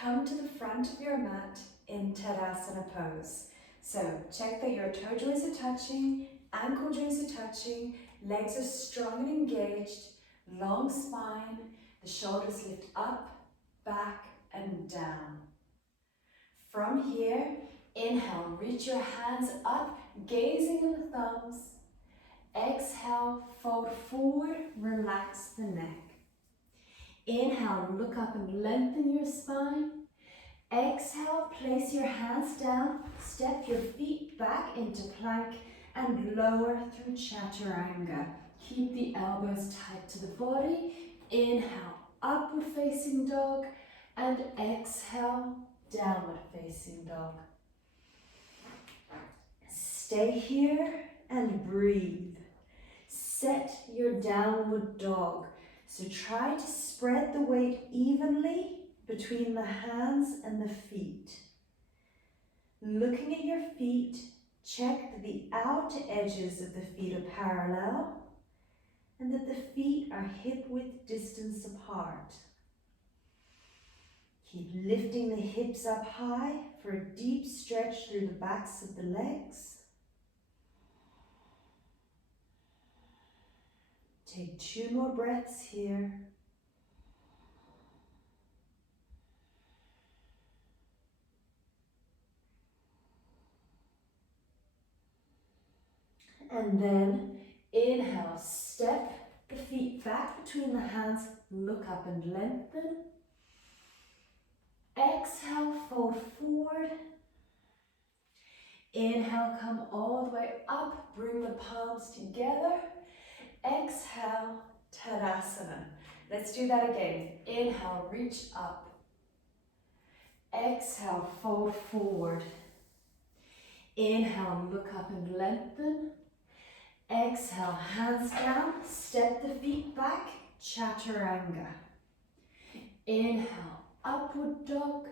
come to the front of your mat in Tadasana pose. So check that your toe joints are touching, ankle joints are touching, legs are strong and engaged, long spine, the shoulders lift up, back and down. From here, inhale, reach your hands up, gazing in the thumbs. Exhale, fold forward, relax the neck. Inhale, look up and lengthen your spine. Exhale, place your hands down, step your feet back into plank and lower through chaturanga. Keep the elbows tight to the body. Inhale, upward facing dog, and exhale, downward facing dog. Stay here and breathe. Set your downward dog. So try to spread the weight evenly between the hands and the feet. Looking at your feet, check that the outer edges of the feet are parallel and that the feet are hip-width distance apart. Keep lifting the hips up high for a deep stretch through the backs of the legs. Take 2 more breaths here. And then inhale, step the feet back between the hands, look up and lengthen. Exhale, fold forward. Inhale, come all the way up, bring the palms together. Exhale, Tadasana. Let's do that again. Inhale, reach up. Exhale, fold forward. Inhale, look up and lengthen. Exhale, hands down, step the feet back, chaturanga. Inhale, upward dog,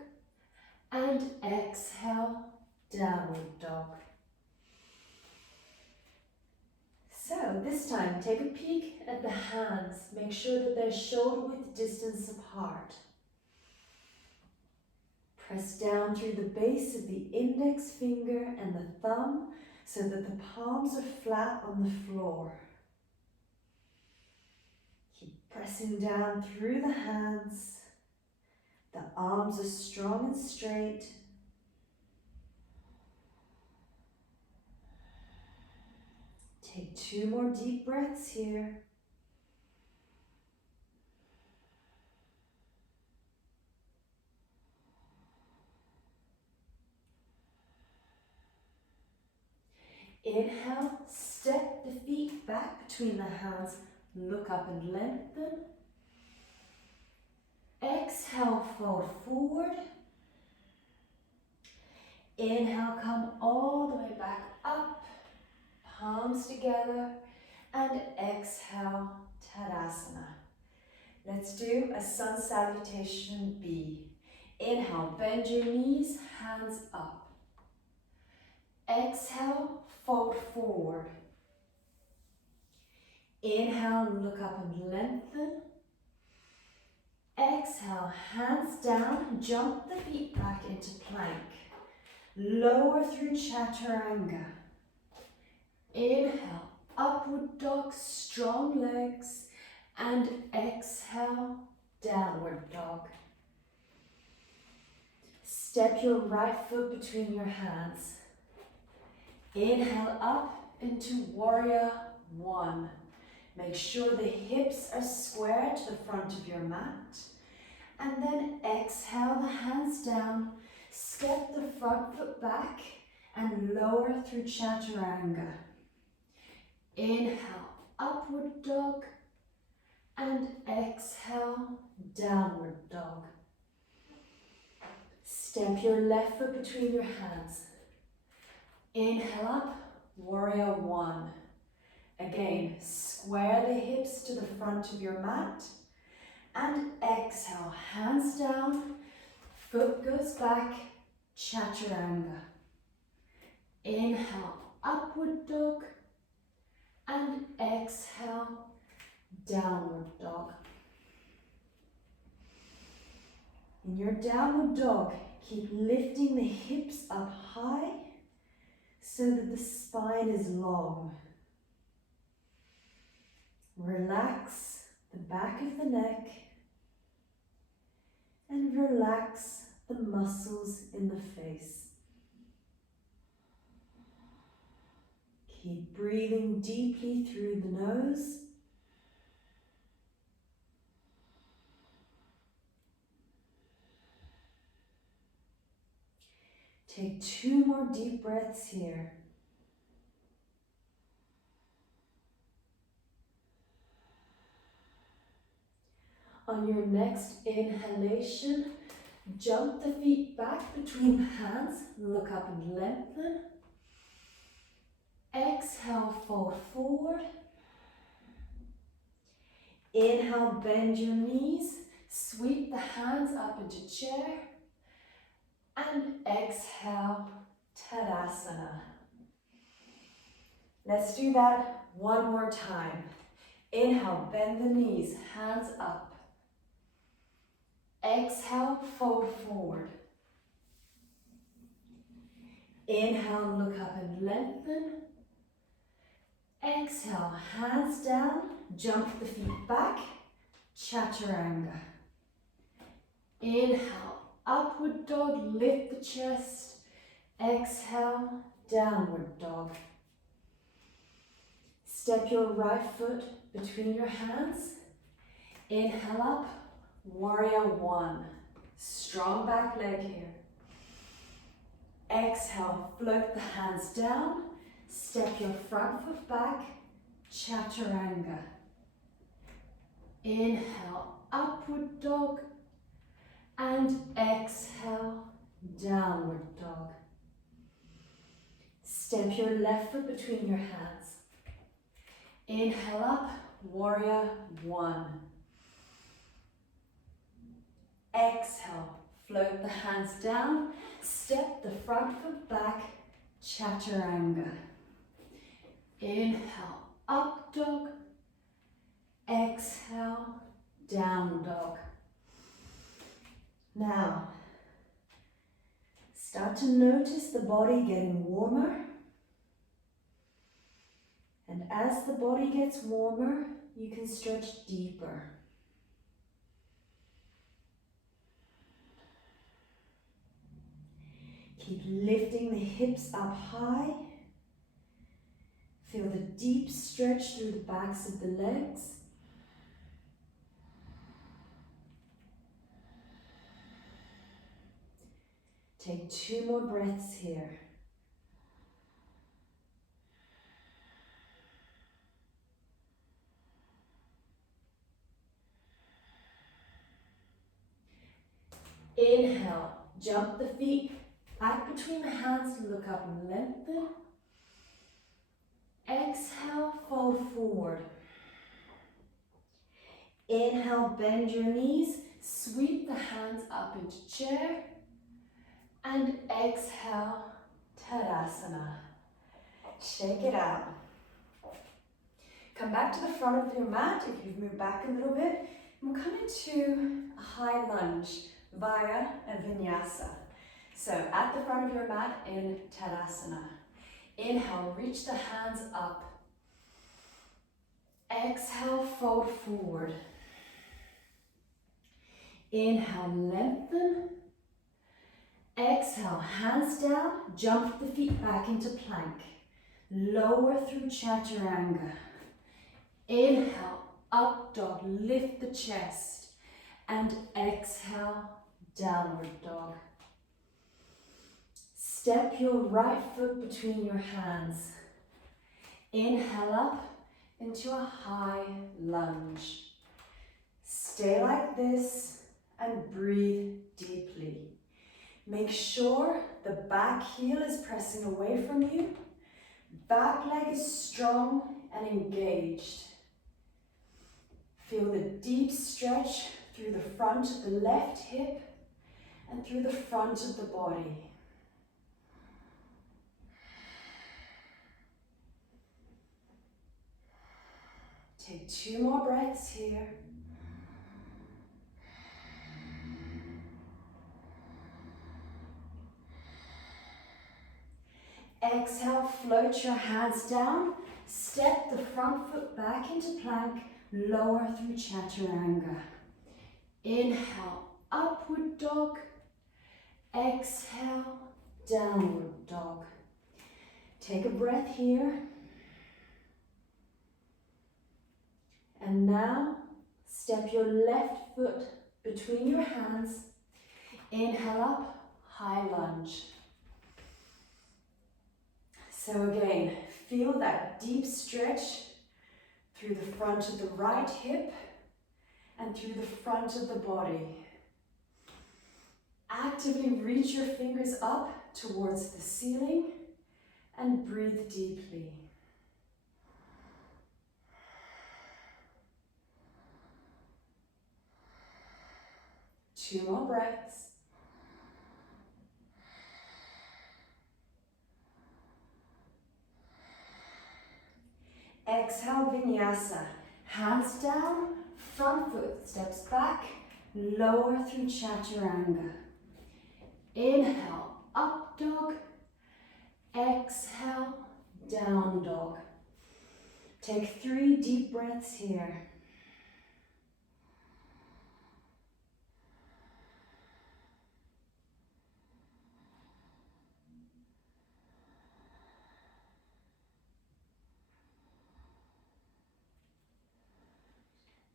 and exhale, downward dog. So this time, take a peek at the hands. Make sure that they're shoulder width distance apart. Press down through the base of the index finger and the thumb so that the palms are flat on the floor. Keep pressing down through the hands. The arms are strong and straight. Take 2 more deep breaths here. Inhale, step the feet back between the hands, look up and lengthen. Exhale, fold forward. Inhale, come all the way back up, palms together, and exhale, Tadasana. Let's do a sun salutation B. Inhale, bend your knees, hands up. Exhale, fold forward. Inhale, look up and lengthen. Exhale, hands down, jump the feet back into plank. Lower through chaturanga. Inhale, upward dog, strong legs, and exhale, downward dog. Step your right foot between your hands. Inhale up into warrior 1. Make sure the hips are square to the front of your mat. And then exhale the hands down, step the front foot back and lower through chaturanga. Inhale, upward dog, and exhale, downward dog. Step your left foot between your hands. Inhale up, warrior 1. Again, square the hips to the front of your mat. And exhale, hands down, foot goes back, chaturanga. Inhale, upward dog, and exhale, downward dog. In your downward dog, keep lifting the hips up high so that the spine is long. Relax the back of the neck and relax the muscles in the face. Keep breathing deeply through the nose. Take 2 more deep breaths here. On your next inhalation, jump the feet back between the hands, look up and lengthen. Exhale, fold forward. Inhale, bend your knees, sweep the hands up into chair. And exhale, Tadasana. Let's do that one more time. Inhale, bend the knees, hands up. Exhale, fold forward. Inhale, look up and lengthen. Exhale, hands down, jump the feet back, Chaturanga. Inhale, upward dog, lift the chest. Exhale, downward dog. Step your right foot between your hands. Inhale up, warrior 1. Strong back leg here. Exhale, float the hands down. Step your front foot back, Chaturanga. Inhale, upward dog. And exhale, downward dog. Step your left foot between your hands. Inhale up, warrior 1. Exhale, float the hands down. Step the front foot back, Chaturanga. Inhale, up dog. Exhale, down dog. Now, start to notice the body getting warmer. And as the body gets warmer, you can stretch deeper. Keep lifting the hips up high. Feel the deep stretch through the backs of the legs. Take 2 more breaths here. Inhale, jump the feet back between the hands, look up and lengthen. Exhale, fold forward. Inhale, bend your knees, sweep the hands up into chair. And exhale, Tadasana. Shake it out. Come back to the front of your mat if you've moved back a little bit. And we'll come into a high lunge via a vinyasa. So at the front of your mat in Tadasana. Inhale, reach the hands up. Exhale, fold forward. Inhale, lengthen. Exhale, hands down, jump the feet back into plank. Lower through Chaturanga. Inhale, up dog, lift the chest. And exhale, downward dog. Step your right foot between your hands. Inhale up into a high lunge. Stay like this and breathe deeply. Make sure the back heel is pressing away from you. Back leg is strong and engaged. Feel the deep stretch through the front of the left hip and through the front of the body. Take 2 more breaths here. Exhale, float your hands down. Step the front foot back into plank. Lower through chaturanga. Inhale, upward dog. Exhale, downward dog. Take a breath here. And now, step your left foot between your hands. Inhale up, high lunge. So again, feel that deep stretch through the front of the right hip and through the front of the body. Actively reach your fingers up towards the ceiling and breathe deeply. Two more breaths. Exhale, vinyasa. Hands down, front foot steps back, lower through chaturanga. Inhale, up dog. Exhale, down dog. Take 3 deep breaths here.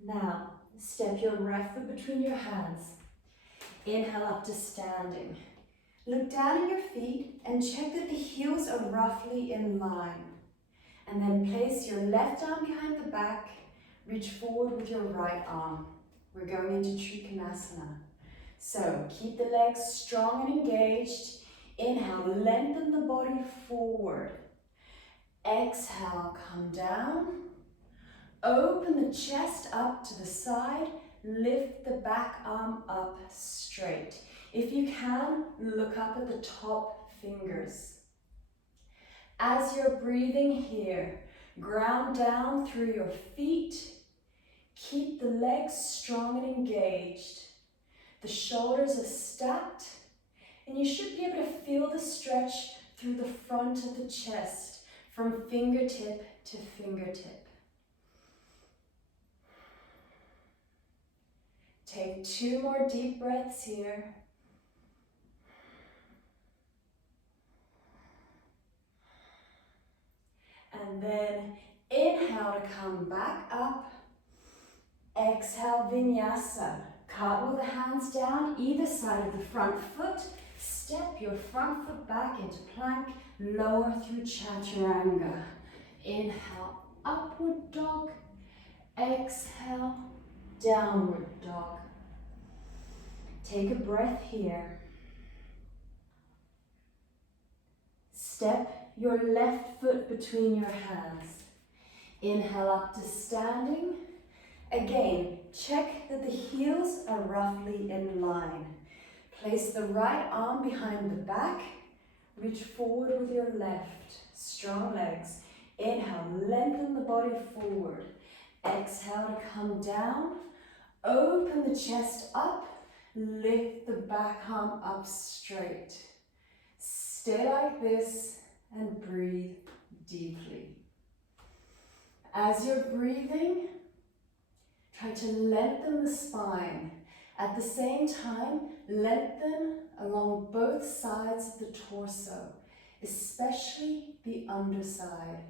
Now, step your right foot between your hands. Inhale up to standing. Look down at your feet and check that the heels are roughly in line. And then place your left arm behind the back. Reach forward with your right arm. We're going into Trikonasana. So keep the legs strong and engaged. Inhale, lengthen the body forward. Exhale, come down. Open the chest up to the side. Lift the back arm up straight. If you can, look up at the top fingers. As you're breathing here, ground down through your feet. Keep the legs strong and engaged. The shoulders are stacked, and you should be able to feel the stretch through the front of the chest from fingertip to fingertip. Take 2 more deep breaths here. And then inhale to come back up. Exhale, vinyasa. Cartwheel the hands down either side of the front foot. Step your front foot back into plank. Lower through chaturanga. Inhale, upward dog. Exhale, downward dog. Take a breath here. Step your left foot between your hands. Inhale up to standing. Again, check that the heels are roughly in line. Place the right arm behind the back. Reach forward with your left. Strong legs. Inhale, lengthen the body forward. Exhale to come down. Open the chest up. Lift the back arm up straight. Stay like this and breathe deeply. As you're breathing, try to lengthen the spine. At the same time, lengthen along both sides of the torso, especially the underside.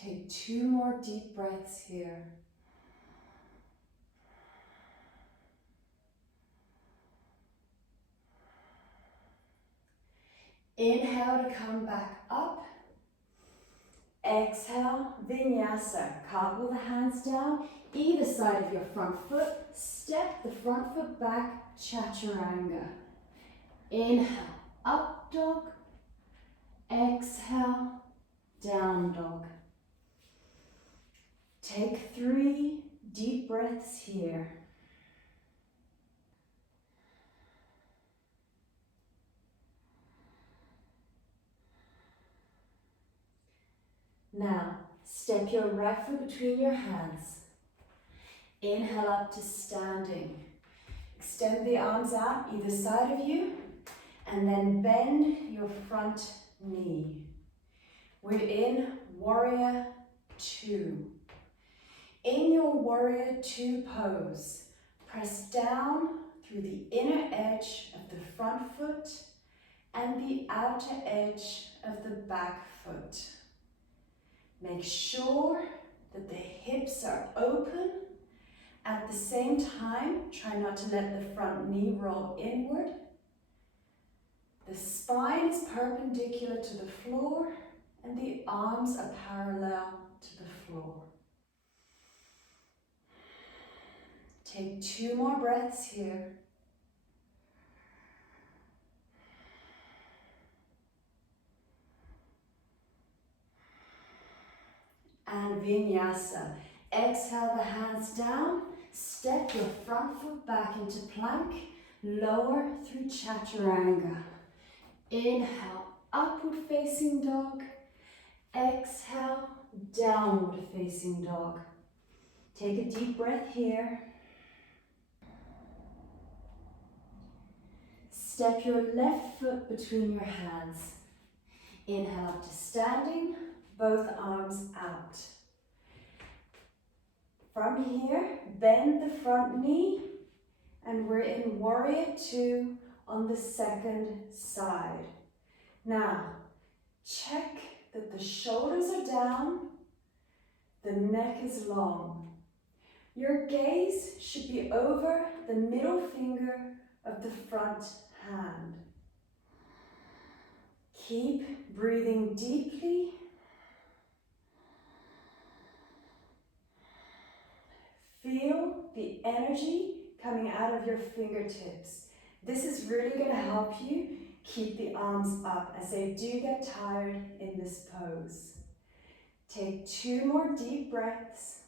Take 2 more deep breaths here. Inhale to come back up. Exhale, vinyasa. Cartwheel the hands down, either side of your front foot. Step the front foot back, chaturanga. Inhale, up dog. Exhale, down dog. Take 3 deep breaths here. Now, step your right foot between your hands. Inhale up to standing. Extend the arms out either side of you, and then bend your front knee. We're in Warrior Two. In your Warrior Two pose, press down through the inner edge of the front foot and the outer edge of the back foot. Make sure that the hips are open. At the same time, try not to let the front knee roll inward. The spine is perpendicular to the floor and the arms are parallel to the floor. Take 2 more breaths here. And vinyasa. Exhale the hands down. Step your front foot back into plank. Lower through chaturanga. Inhale, upward facing dog. Exhale, downward facing dog. Take a deep breath here. Step your left foot between your hands. Inhale up to standing, both arms out. From here, bend the front knee, and we're in Warrior Two on the second side. Now, check that the shoulders are down, the neck is long. Your gaze should be over the middle finger of the front hand. Keep breathing deeply. Feel the energy coming out of your fingertips. This is really going to help you keep the arms up as they do get tired in this pose. Take 2 more deep breaths.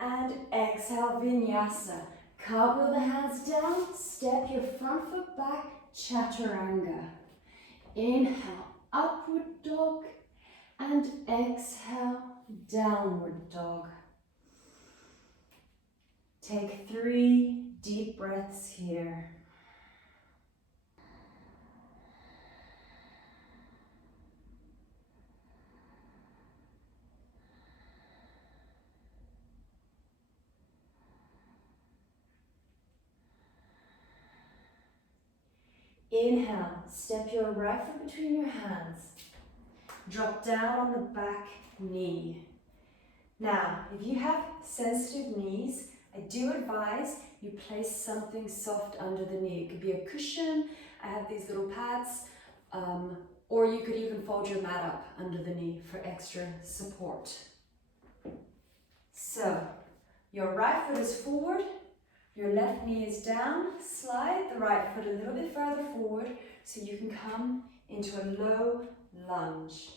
And exhale, vinyasa. Cartwheel the hands down, step your front foot back, chaturanga. Inhale, upward dog, and exhale, downward dog. Take 3 deep breaths here. Inhale, step your right foot between your hands. Drop down on the back knee. Now, if you have sensitive knees, I do advise you place something soft under the knee. It could be a cushion. I have these little pads. Or you could even fold your mat up under the knee for extra support. So, your right foot is forward. Your left knee is down. Slide the right foot a little bit further forward so you can come into a low lunge.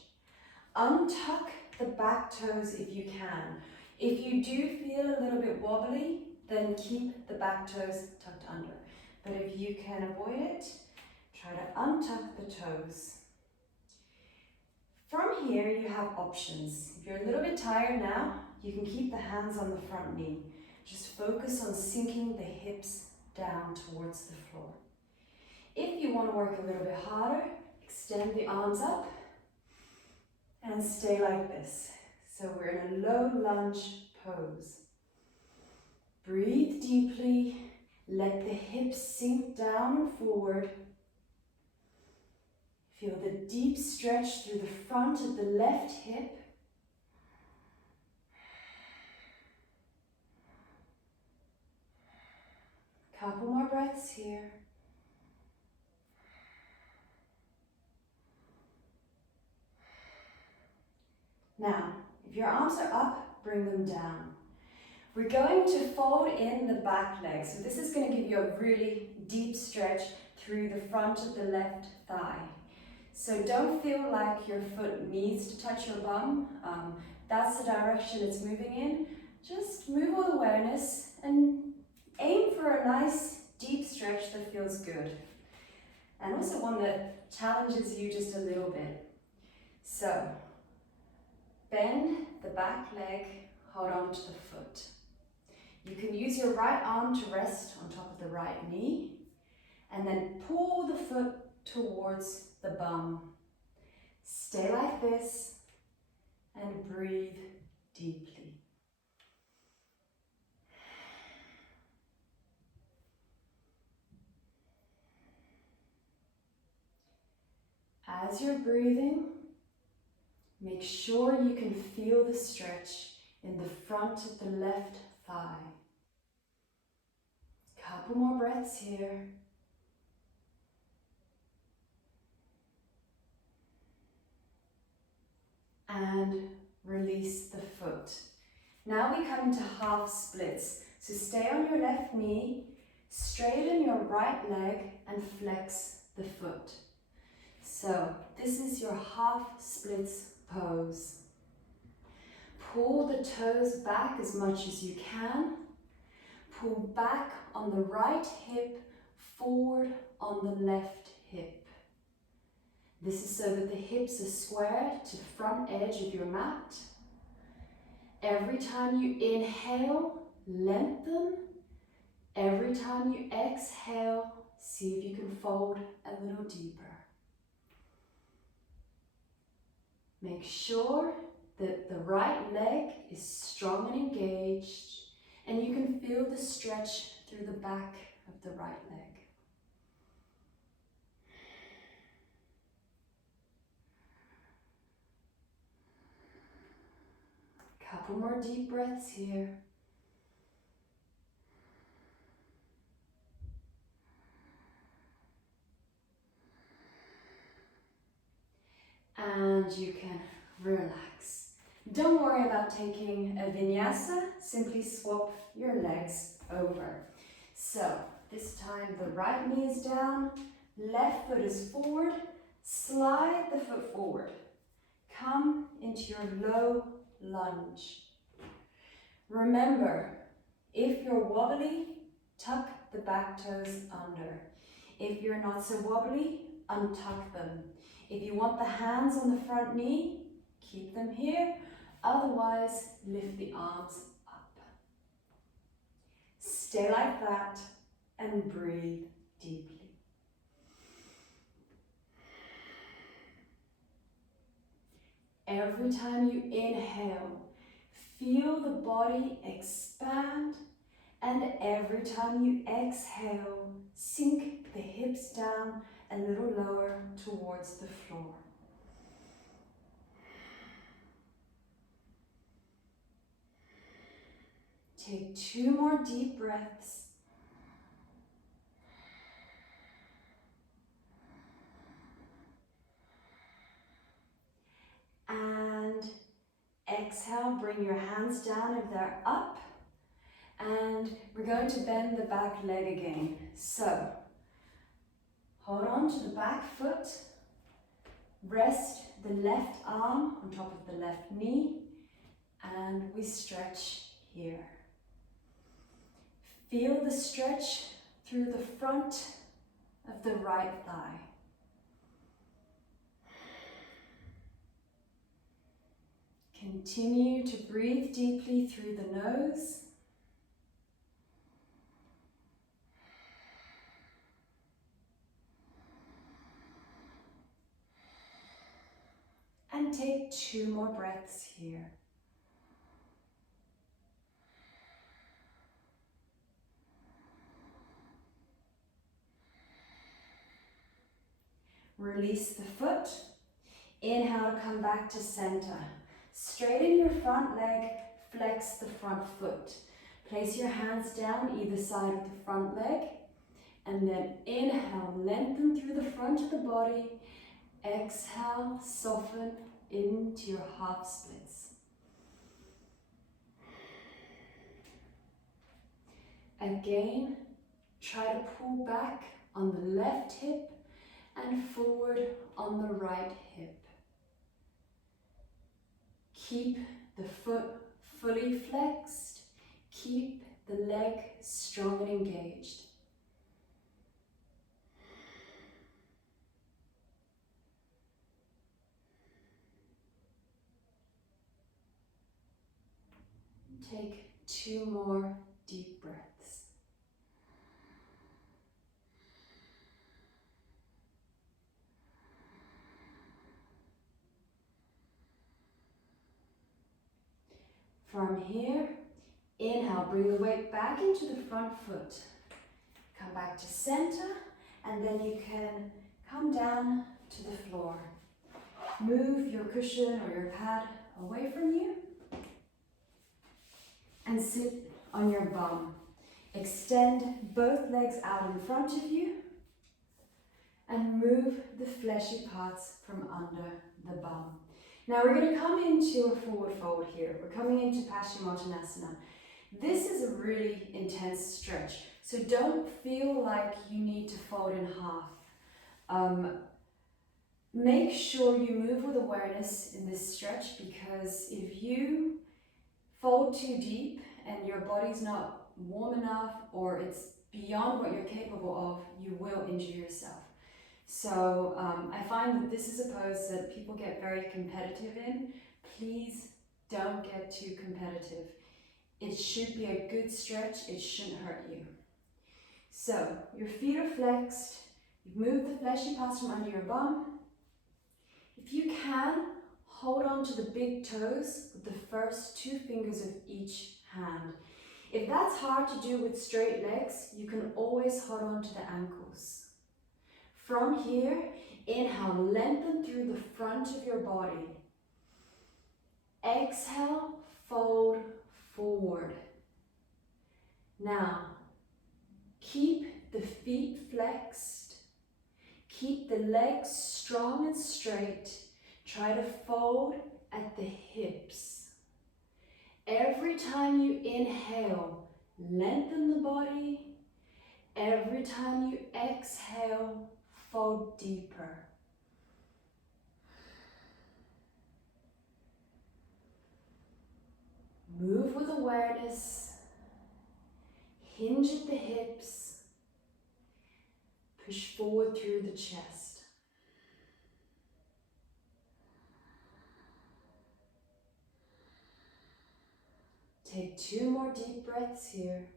Untuck the back toes if you can. If you do feel a little bit wobbly, then keep the back toes tucked under. But if you can avoid it, try to untuck the toes. From here, you have options. If you're a little bit tired now, you can keep the hands on the front knee. Just focus on sinking the hips down towards the floor. If you want to work a little bit harder, extend the arms up and stay like this. So we're in a low lunge pose. Breathe deeply, let the hips sink down and forward. Feel the deep stretch through the front of the left hip. Couple more breaths here. Now, if your arms are up, bring them down. We're going to fold in the back leg. So this is going to give you a really deep stretch through the front of the left thigh. So don't feel like your foot needs to touch your bum. That's the direction it's moving in. Just move with awareness and aim for a nice deep stretch that feels good. And also one that challenges you just a little bit. So, Bend the back leg, hold on to the foot. You can use your right arm to rest on top of the right knee and then pull the foot towards the bum. Stay like this and breathe deeply. As you're breathing, make sure you can feel the stretch in the front of the left thigh. Couple more breaths here. And release the foot. Now we come into half splits. So stay on your left knee, straighten your right leg and flex the foot. So this is your half splits pose. Pull the toes back as much as you can. Pull back on the right hip, forward on the left hip. This is so that the hips are squared to the front edge of your mat. Every time you inhale, lengthen. Every time you exhale, see if you can fold a little deeper. Make sure that the right leg is strong and engaged, and you can feel the stretch through the back of the right leg. Couple more deep breaths here. And you can relax. Don't worry about taking a vinyasa, simply swap your legs over. So this time the right knee is down, left foot is forward, slide the foot forward. Come into your low lunge. Remember, if you're wobbly, tuck the back toes under. If you're not so wobbly, untuck them. If you want the hands on the front knee, keep them here. Otherwise, lift the arms up. Stay like that and breathe deeply. Every time you inhale, feel the body expand, and every time you exhale, sink the hips down a little lower towards the floor. Take 2 more deep breaths. And exhale, bring your hands down if they're up. And we're going to bend the back leg again. So, hold on to the back foot. Rest the left arm on top of the left knee. And we stretch here. Feel the stretch through the front of the right thigh. Continue to breathe deeply through the nose. And take 2 more breaths here. Release the foot. Inhale to come back to center. Straighten your front leg, flex the front foot. Place your hands down either side of the front leg. And then inhale, lengthen through the front of the body. Exhale, soften into your half splits. Again, try to pull back on the left hip and forward on the right hip. Keep the foot fully flexed. Keep the leg strong and engaged. Take 2 more deep breaths. From here, inhale, bring the weight back into the front foot. Come back to center, and then you can come down to the floor. Move your cushion or your pad away from you and sit on your bum. Extend both legs out in front of you and move the fleshy parts from under the bum. Now we're going to come into a forward fold here. We're coming into Paschimottanasana. This is a really intense stretch, so don't feel like you need to fold in half. Make sure you move with awareness in this stretch, because if you fold too deep and your body's not warm enough or it's beyond what you're capable of, you will injure yourself. So I find that this is a pose that people get very competitive in. Please don't get too competitive. It should be a good stretch. It shouldn't hurt you. So your feet are flexed. You've moved the fleshy parts from under your bum. If you can, hold on to the big toes with the first 2 fingers of each hand. If that's hard to do with straight legs, you can always hold on to the ankles. From here, inhale, lengthen through the front of your body. Exhale, fold forward. Now, keep the feet flexed. Keep the legs strong and straight. Try to fold at the hips. Every time you inhale, lengthen the body. Every time you exhale, fold deeper. Move with awareness. Hinge at the hips. Push forward through the chest. Take 2 more deep breaths here.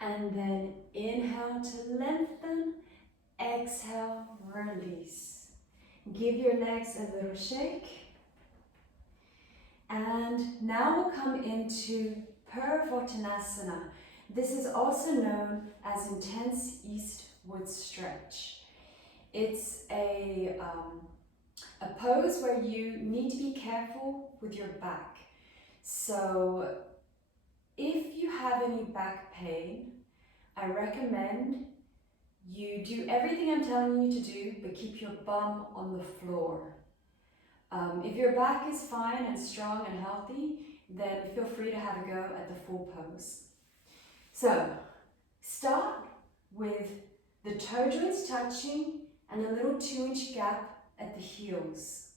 And then inhale to lengthen, exhale, release. Give your legs a little shake. And now we'll come into Purvottanasana. This is also known as intense eastward stretch. It's a pose where you need to be careful with your back. So if you have any back pain, I recommend you do everything I'm telling you to do, but keep your bum on the floor. If your back is fine and strong and healthy, then feel free to have a go at the full pose. So, start with the toe joints touching and a little 2-inch gap at the heels.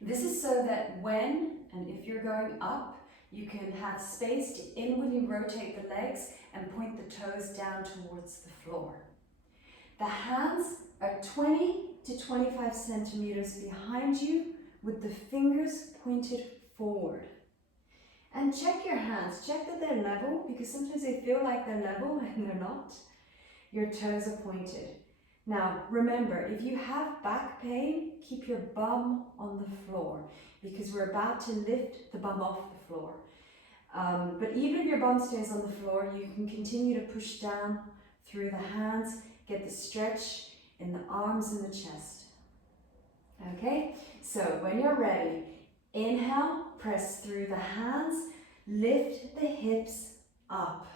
This is so that when, and if you're going up, you can have space to inwardly rotate the legs and point the toes down towards the floor. The hands are 20 to 25 centimeters behind you with the fingers pointed forward. And check your hands, check that they're level, because sometimes they feel like they're level and they're not. Your toes are pointed. Now remember, if you have back pain, keep your bum on the floor, because we're about to lift the bum off the floor. But even if your bum stays on the floor, you can continue to push down through the hands, get the stretch in the arms and the chest. Okay, so when you're ready, inhale, press through the hands, lift the hips up.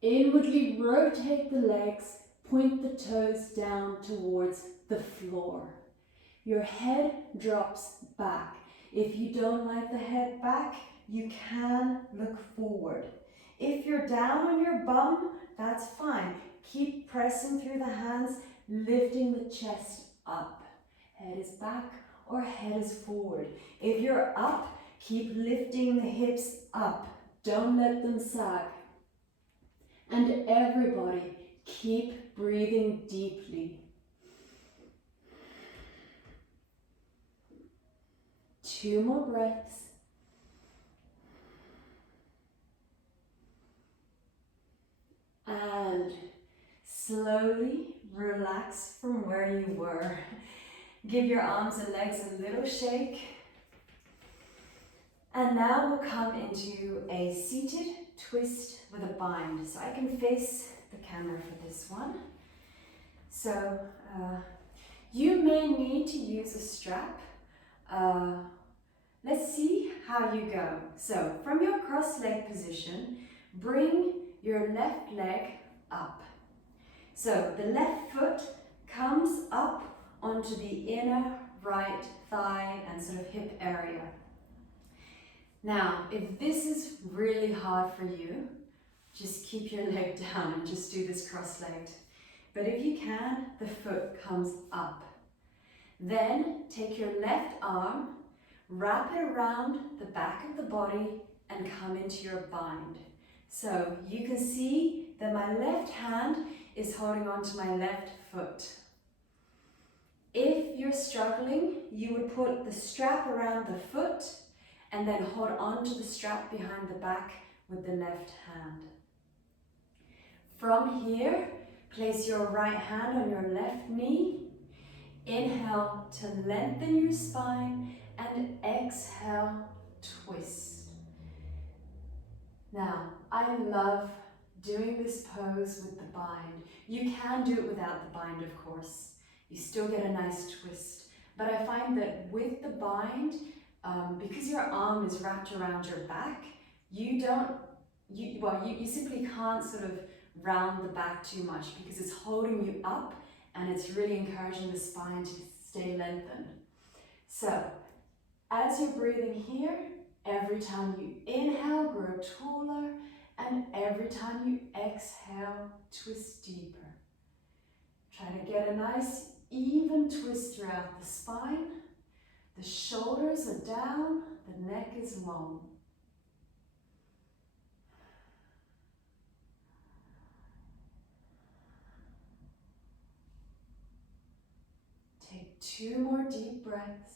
Inwardly rotate the legs, point the toes down towards the floor. Your head drops back. If you don't like the head back, you can look forward. If you're down on your bum, that's fine. Keep pressing through the hands, lifting the chest up. Head is back or head is forward. If you're up, keep lifting the hips up. Don't let them sag. And everybody, Keep breathing deeply. 2 more breaths. And slowly relax from where you were. Give your arms and legs a little shake. And now we'll come into a seated twist with a bind. So I can face the camera for this one. So you may need to use a strap. Let's see how you go. So from your cross leg position, bring your left leg up. So the left foot comes up onto the inner right thigh and sort of hip area. Now, if this is really hard for you, just keep your leg down and just do this cross-legged. But if you can, the foot comes up. Then take your left arm, wrap it around the back of the body and come into your bind. So you can see that my left hand is holding on to my left foot. If you're struggling, you would put the strap around the foot and then hold on to the strap behind the back with the left hand. From here, place your right hand on your left knee. Inhale to lengthen your spine and exhale, twist. Now, I love doing this pose with the bind. You can do it without the bind, of course. You still get a nice twist. But I find that with the bind, because your arm is wrapped around your back, you simply can't sort of round the back too much because it's holding you up and it's really encouraging the spine to stay lengthened. So, as you're breathing here, every time you inhale, grow taller, and every time you exhale, twist deeper. Try to get a nice even twist throughout the spine. The shoulders are down, the neck is long. Take 2 more deep breaths.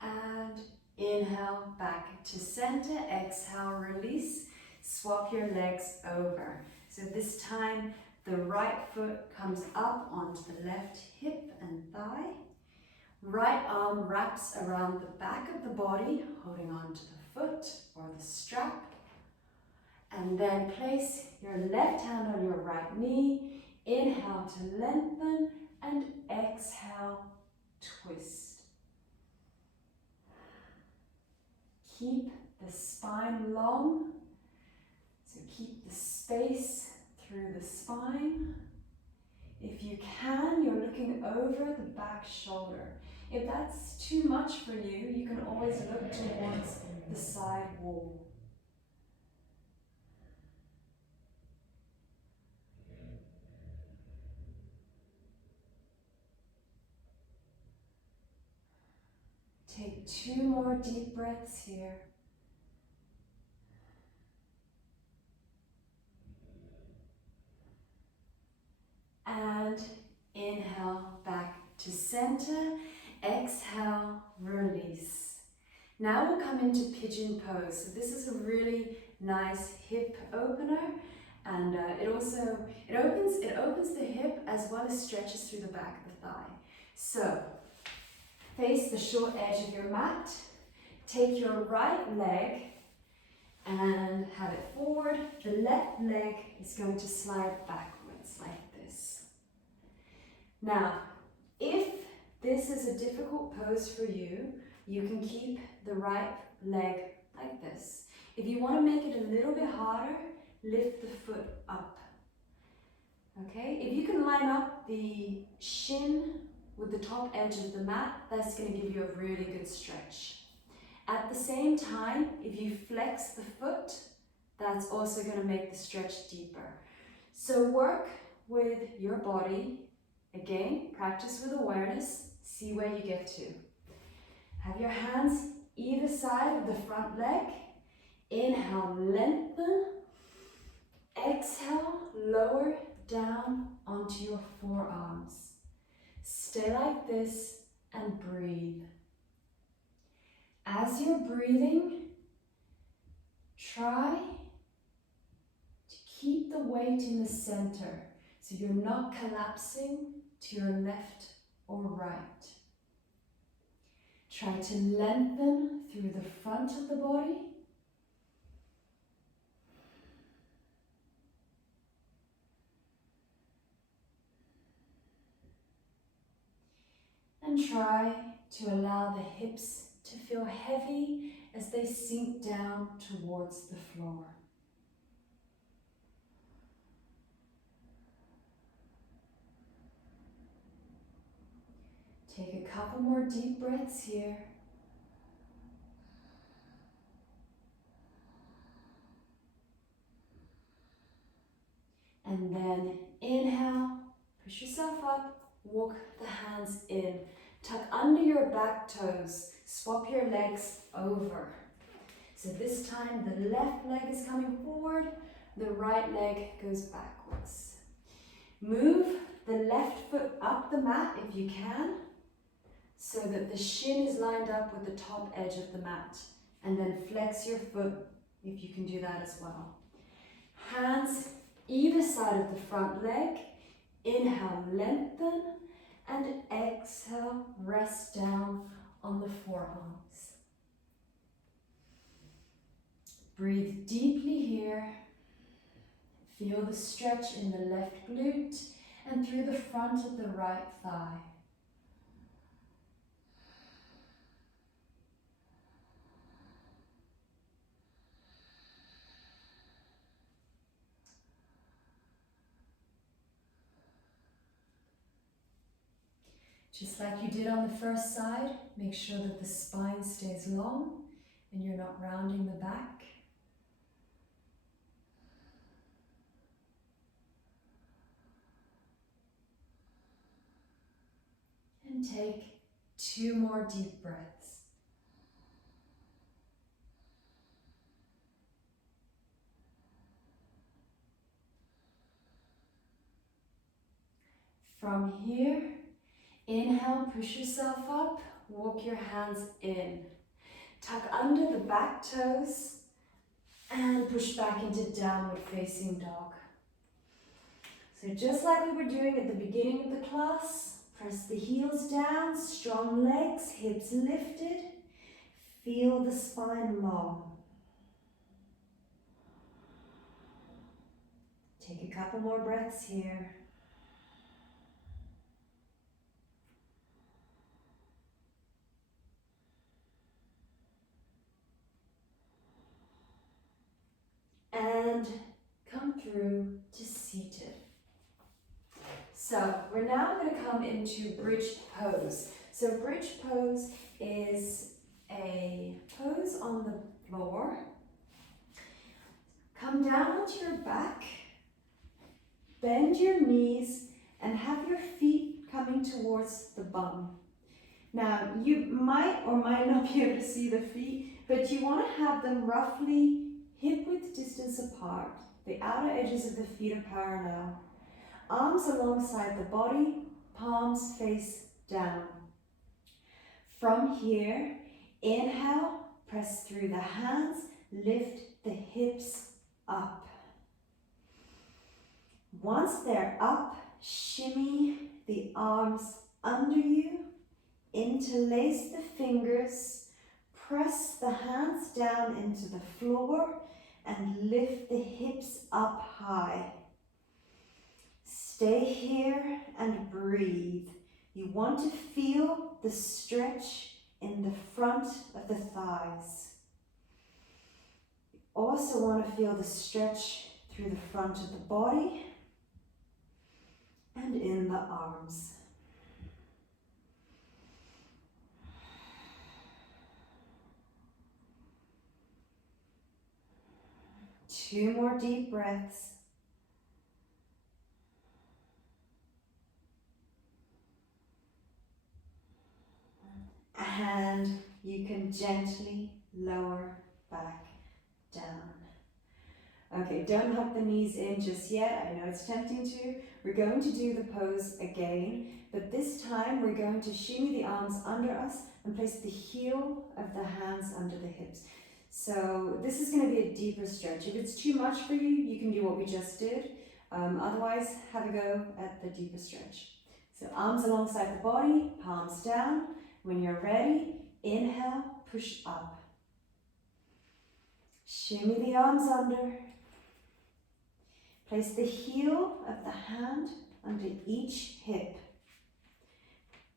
And inhale back to center, exhale, release, swap your legs over. So this time the right foot comes up onto the left hip and thigh. Right arm wraps around the back of the body, holding on to the foot or the strap. And then place your left hand on your right knee. Inhale to lengthen and exhale, twist. Keep the spine long, so keep the space through the spine. If you can, you're looking over the back shoulder. If that's too much for you, you can always look towards the side wall. Take 2 more deep breaths here. And inhale back to center. Exhale, release. Now we'll come into pigeon pose. So this is a really nice hip opener, and it opens the hip as well as stretches through the back of the thigh. So face the short edge of your mat. Take your right leg and have it forward. The left leg is going to slide backwards like this. Now, if this is a difficult pose for you, you can keep the right leg like this. If you want to make it a little bit harder, lift the foot up. Okay, if you can line up the shin with the top edge of the mat, that's going to give you a really good stretch. At the same time, if you flex the foot, that's also going to make the stretch deeper. So work with your body. Again, practice with awareness. See where you get to. Have your hands either side of the front leg. Inhale, lengthen. Exhale, lower down onto your forearms. Stay like this and breathe. As you're breathing, try to keep the weight in the center so you're not collapsing to your left or right. Try to lengthen through the front of the body. And try to allow the hips to feel heavy as they sink down towards the floor. Take a couple more deep breaths here. And then inhale, push yourself up, walk the hands in. Tuck under your back toes, swap your legs over. So this time the left leg is coming forward, the right leg goes backwards. Move the left foot up the mat if you can, so that the shin is lined up with the top edge of the mat. And then flex your foot if you can do that as well. Hands either side of the front leg. Inhale, lengthen, and exhale, rest down on the forearms. Breathe deeply here. Feel the stretch in the left glute and through the front of the right thigh. Just like you did on the first side, make sure that the spine stays long and you're not rounding the back. And take 2 more deep breaths. From here, inhale, push yourself up, walk your hands in. Tuck under the back toes and push back into downward facing dog. So just like we were doing at the beginning of the class, press the heels down, strong legs, hips lifted. Feel the spine long. Take a couple more breaths here. And come through to seated. So we're now going to come into bridge pose. So bridge pose is a pose on the floor. Come down onto your back, bend your knees, and have your feet coming towards the bum. Now you might or might not be able to see the feet, but you want to have them roughly hip-width distance apart. The outer edges of the feet are parallel. Arms alongside the body, palms face down. From here, inhale, press through the hands, lift the hips up. Once they're up, shimmy the arms under you, interlace the fingers, press the hands down into the floor, and lift the hips up high. Stay here and breathe. You want to feel the stretch in the front of the thighs. You also want to feel the stretch through the front of the body and in the arms. Two more deep breaths. And you can gently lower back down. Okay, don't hug the knees in just yet. I know it's tempting to. We're going to do the pose again, but this time we're going to shimmy the arms under us and place the heel of the hands under the hips. So this is going to be a deeper stretch. If it's too much for you, you can do what we just did. Otherwise, have a go at the deeper stretch. So arms alongside the body, palms down. When you're ready, inhale, push up. Shimmy the arms under. Place the heel of the hand under each hip.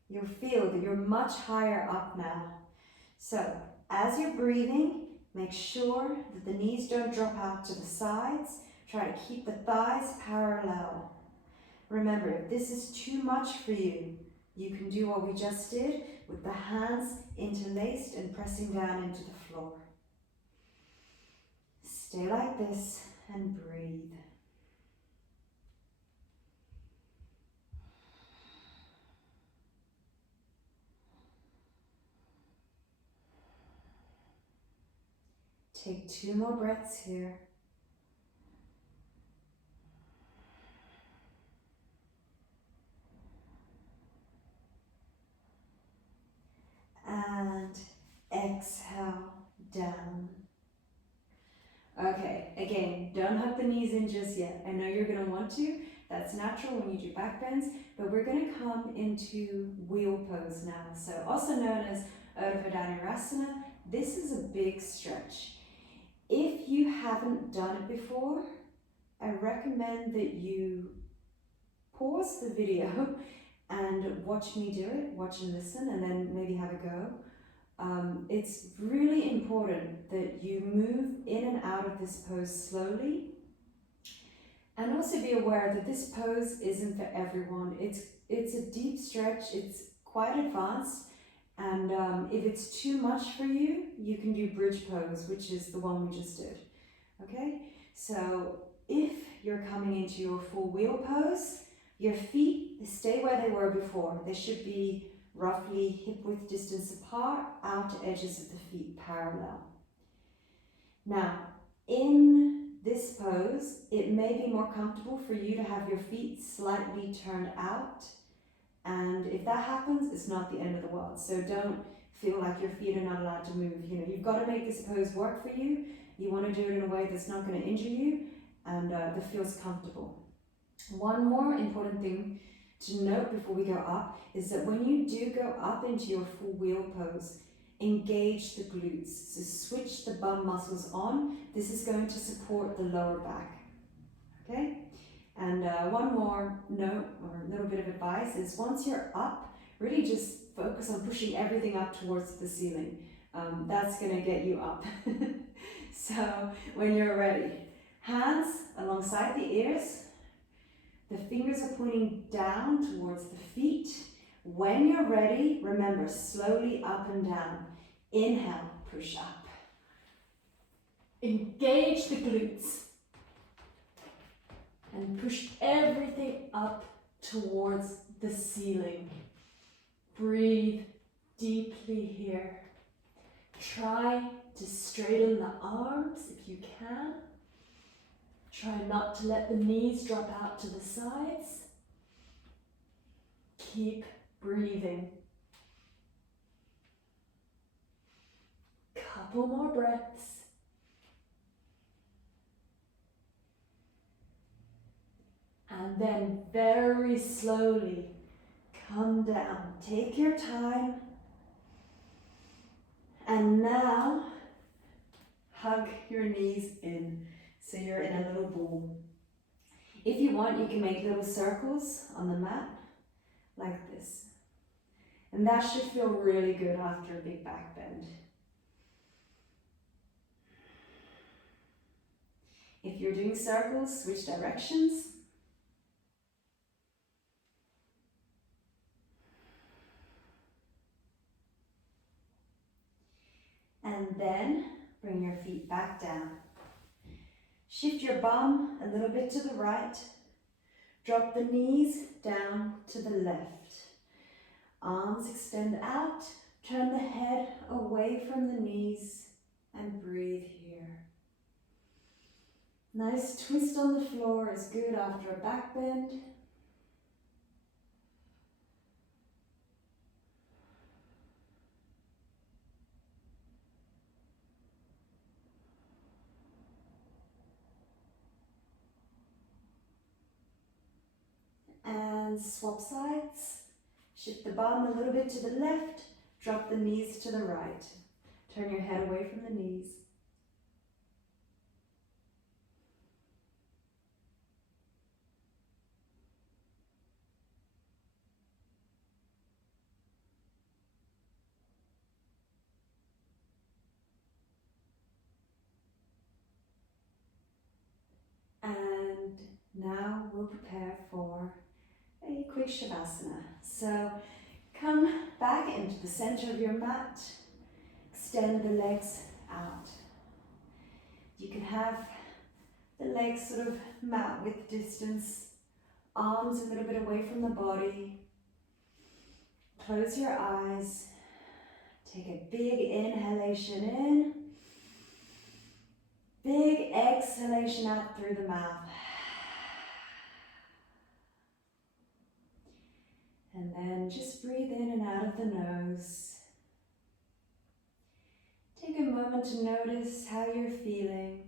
You'll feel that you're much higher up now. So as you're breathing, make sure that the knees don't drop out to the sides. Try to keep the thighs parallel. Remember, if this is too much for you, you can do what we just did with the hands interlaced and pressing down into the floor. Stay like this and breathe. Take 2 more breaths here. And exhale down. Okay, again, don't hug the knees in just yet. I know you're going to want to. That's natural when you do back bends, but we're going to come into wheel pose now. So also known as Urdhva Dhanurasana. This is a big stretch. If you haven't done it before, I recommend that you pause the video and watch me do it, watch and listen, and then maybe have a go. It's really important that you move in and out of this pose slowly, and also be aware that this pose isn't for everyone. It's a deep stretch, it's quite advanced, and if it's too much for you, you can do bridge pose, which is the one we just did. Okay, so if you're coming into your full wheel pose, your feet stay where they were before. They should be roughly hip width distance apart, outer edges of the feet parallel. Now, in this pose, it may be more comfortable for you to have your feet slightly turned out. And if that happens, it's not the end of the world. So don't feel like your feet are not allowed to move. You know, you've got to make this pose work for you. You want to do it in a way that's not going to injure you and that feels comfortable. One more important thing to note before we go up is that when you do go up into your full wheel pose, engage the glutes. So switch the bum muscles on. This is going to support the lower back. Okay? And one more note or a little bit of advice is once you're up, really just focus on pushing everything up towards the ceiling. That's going to get you up. So when you're ready, hands alongside the ears. The fingers are pointing down towards the feet. When you're ready, remember, slowly up and down. Inhale, push up. Engage the glutes. And push everything up towards the ceiling. Breathe deeply here. Try to straighten the arms if you can. Try not to let the knees drop out to the sides. Keep breathing. Couple more breaths. And then very slowly come down. Take your time. And now hug your knees in. So you're in a little ball. If you want, you can make little circles on the mat, like this. And that should feel really good after a big back bend. If you're doing circles, switch directions. And then bring your feet back down. Shift your bum a little bit to the right. Drop the knees down to the left. Arms extend out. Turn the head away from the knees and breathe here. Nice twist on the floor is good after a back bend. And swap sides. Shift the bum a little bit to the left, drop the knees to the right. Turn your head away from the knees. And now we'll prepare for a quick shavasana. So come back into the center of your mat, extend the legs out. You can have the legs sort of mat width distance, arms a little bit away from the body. Close your eyes, take a big inhalation in, big exhalation out through the mouth. And then just breathe in and out of the nose. Take a moment to notice how you're feeling.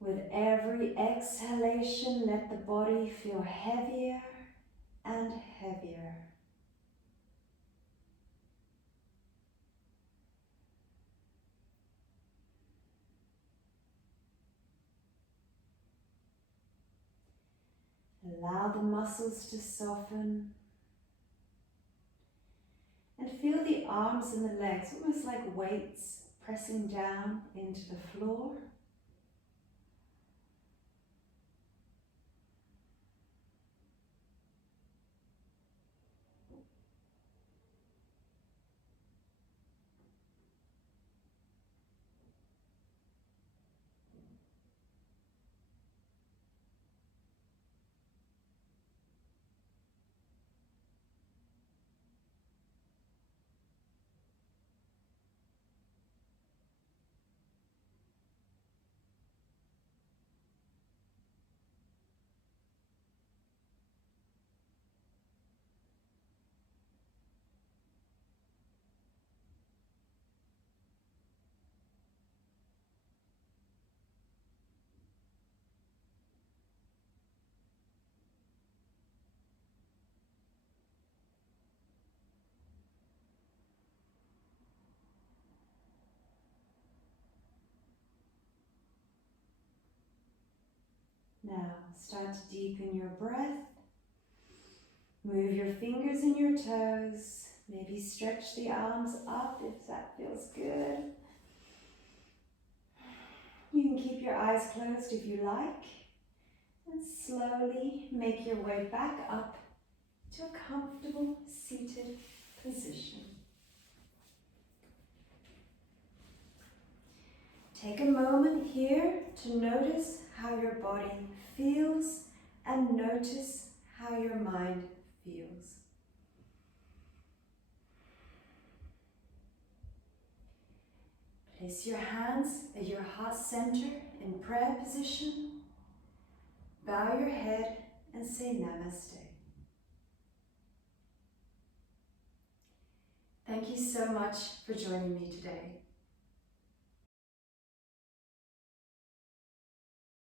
With every exhalation, let the body feel heavier and heavier. Allow the muscles to soften. And feel the arms and the legs almost like weights pressing down into the floor. Now start to deepen your breath. Move your fingers and your toes. Maybe stretch the arms up if that feels good. You can keep your eyes closed if you like. And slowly make your way back up to a comfortable seated position. Take a moment here to notice how your body feels and notice how your mind feels. Place your hands at your heart center in prayer position. Bow your head and say Namaste. Thank you so much for joining me today.